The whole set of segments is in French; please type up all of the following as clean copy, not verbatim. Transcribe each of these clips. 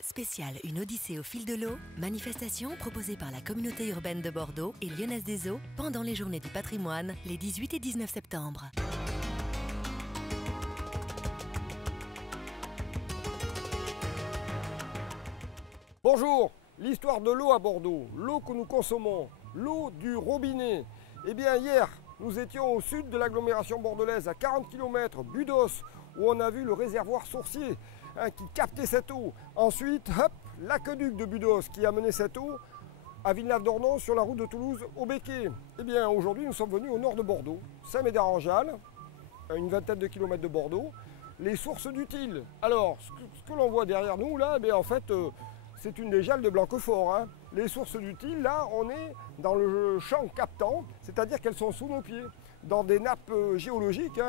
Spécial Une Odyssée au fil de l'eau, manifestation proposée par la communauté urbaine de Bordeaux et Lyonnaise des Eaux pendant les Journées du patrimoine les 18 et 19 septembre. Bonjour, l'histoire de l'eau à Bordeaux, l'eau que nous consommons, l'eau du robinet. Eh bien hier, nous étions au sud de l'agglomération bordelaise, à 40 km, Budos, où on a vu le réservoir sourcier qui captait cette eau. Ensuite, hop, l'aqueduc de Budos qui a mené cette eau à Villeneuve-d'Ornon sur la route de Toulouse au Becquet. Eh bien aujourd'hui, nous sommes venus au nord de Bordeaux, Saint-Médard-en-Jalles, à une vingtaine de kilomètres de Bordeaux, les sources du Til. Alors, ce que l'on voit derrière nous là, eh bien, en fait, c'est une des Jalles de Blanquefort. Hein. Les sources du Til, là, on est dans le champ captant, c'est-à-dire qu'elles sont sous nos pieds, dans des nappes géologiques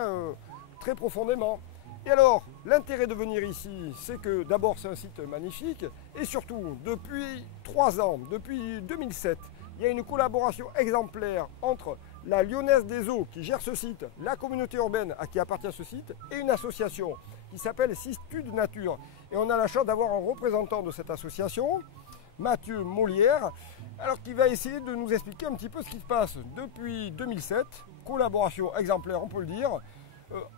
très profondément. Et alors, l'intérêt de venir ici, c'est que d'abord c'est un site magnifique, et surtout, depuis 3 ans, depuis 2007, il y a une collaboration exemplaire entre la Lyonnaise des Eaux qui gère ce site, la communauté urbaine à qui appartient ce site, et une association qui s'appelle Sistude Nature. Et on a la chance d'avoir un représentant de cette association, Mathieu Molière, alors qui va essayer de nous expliquer un petit peu ce qui se passe depuis 2007, collaboration exemplaire on peut le dire,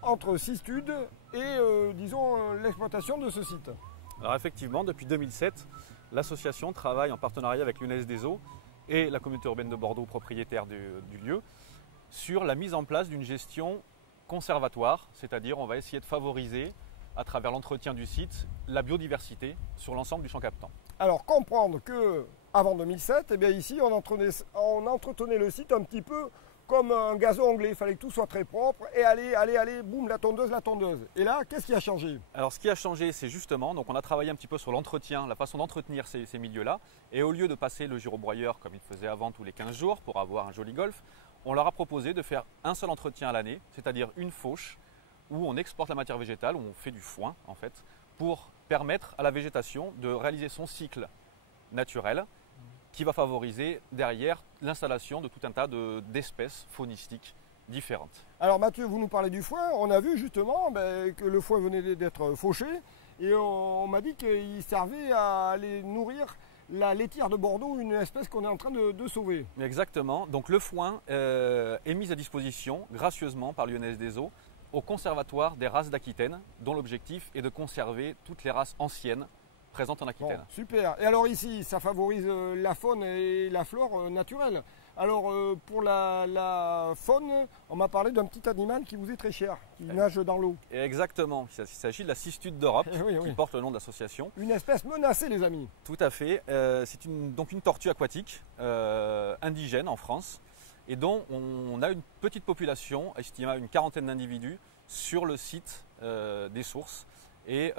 entre Sistude et disons l'exploitation de ce site. Alors effectivement, depuis 2007, l'association travaille en partenariat avec Lyonnaise des Eaux et la communauté urbaine de Bordeaux, propriétaire du lieu, sur la mise en place d'une gestion conservatoire, c'est-à-dire on va essayer de favoriser, à travers l'entretien du site, la biodiversité sur l'ensemble du champ captant. Alors comprendre que avant 2007, eh bien ici on entretenait le site un petit peu comme un gazon anglais, il fallait que tout soit très propre et allez, boum, la tondeuse. Et là, qu'est-ce qui a changé? Alors ce qui a changé, c'est justement, donc on a travaillé un petit peu sur l'entretien, la façon d'entretenir ces milieux-là. Et au lieu de passer le gyrobroyeur comme il faisait avant tous les 15 jours pour avoir un joli golf, on leur a proposé de faire un seul entretien à l'année, c'est-à-dire une fauche où on exporte la matière végétale, où on fait du foin en fait, pour permettre à la végétation de réaliser son cycle naturel, qui va favoriser derrière l'installation de tout un tas d'espèces faunistiques différentes. Alors Mathieu, vous nous parlez du foin, on a vu justement que le foin venait d'être fauché et on m'a dit qu'il servait à aller nourrir la laitière de Bordeaux, une espèce qu'on est en train de sauver. Exactement, donc le foin est mis à disposition gracieusement par Lyonnaise des Eaux au conservatoire des races d'Aquitaine, dont l'objectif est de conserver toutes les races anciennes présente en Aquitaine. Bon, super. Et alors ici, ça favorise la faune et la flore naturelle. Alors pour la faune, on m'a parlé d'un petit animal qui vous est très cher, qui nage dans l'eau. Exactement. Il s'agit de la Sistude d'Europe, qui porte le nom de l'association. Une espèce menacée, les amis. Tout à fait. C'est donc une tortue aquatique indigène en France et dont on a une petite population, estimée à une quarantaine d'individus, sur le site des sources, et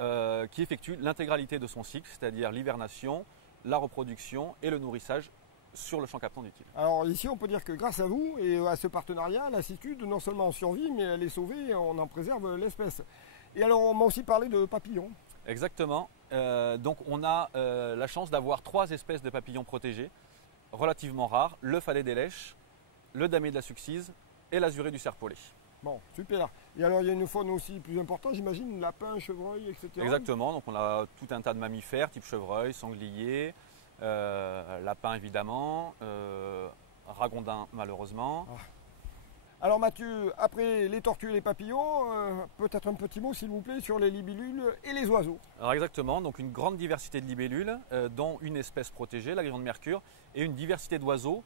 qui effectue l'intégralité de son cycle, c'est-à-dire l'hivernation, la reproduction et le nourrissage sur le champ captant du Til. Alors ici, on peut dire que grâce à vous et à ce partenariat, la Sistude non seulement survit, mais elle est sauvée et on en préserve l'espèce. Et alors, on m'a aussi parlé de papillons. Exactement. Donc on a la chance d'avoir 3 espèces de papillons protégés, relativement rares, le fadet des lèches, le damier de la succise et l'azuré du serpolet. Bon, super. Et alors, il y a une faune aussi plus importante, j'imagine, lapin, chevreuil, etc. Exactement. Donc, on a tout un tas de mammifères, type chevreuil, sanglier, lapin évidemment, ragondin malheureusement. Ah. Alors Mathieu, après les tortues et les papillons, peut-être un petit mot s'il vous plaît sur les libellules et les oiseaux. Alors exactement, donc une grande diversité de libellules, dont une espèce protégée, la grillon de mercure, et une diversité d'oiseaux,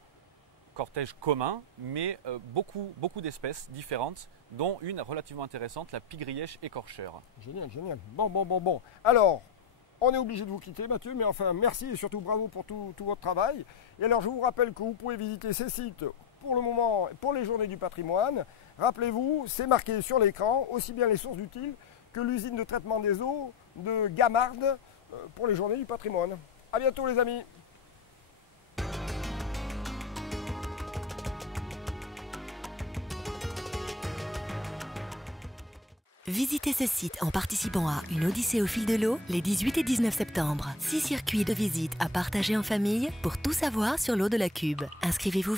cortège commun, mais beaucoup d'espèces différentes, dont une relativement intéressante, la pie-grièche écorcheur. Génial, génial. Bon. Alors, on est obligé de vous quitter Mathieu, mais enfin merci et surtout bravo pour tout votre travail. Et alors je vous rappelle que vous pouvez visiter ces sites pour le moment, pour les Journées du patrimoine. Rappelez-vous, c'est marqué sur l'écran, aussi bien les sources du Til que l'usine de traitement des eaux de Gamarde pour les Journées du patrimoine. A bientôt les amis. Visitez ce site en participant à Une Odyssée au fil de l'eau les 18 et 19 septembre. 6 circuits de visite à partager en famille pour tout savoir sur l'eau de la Cube. Inscrivez-vous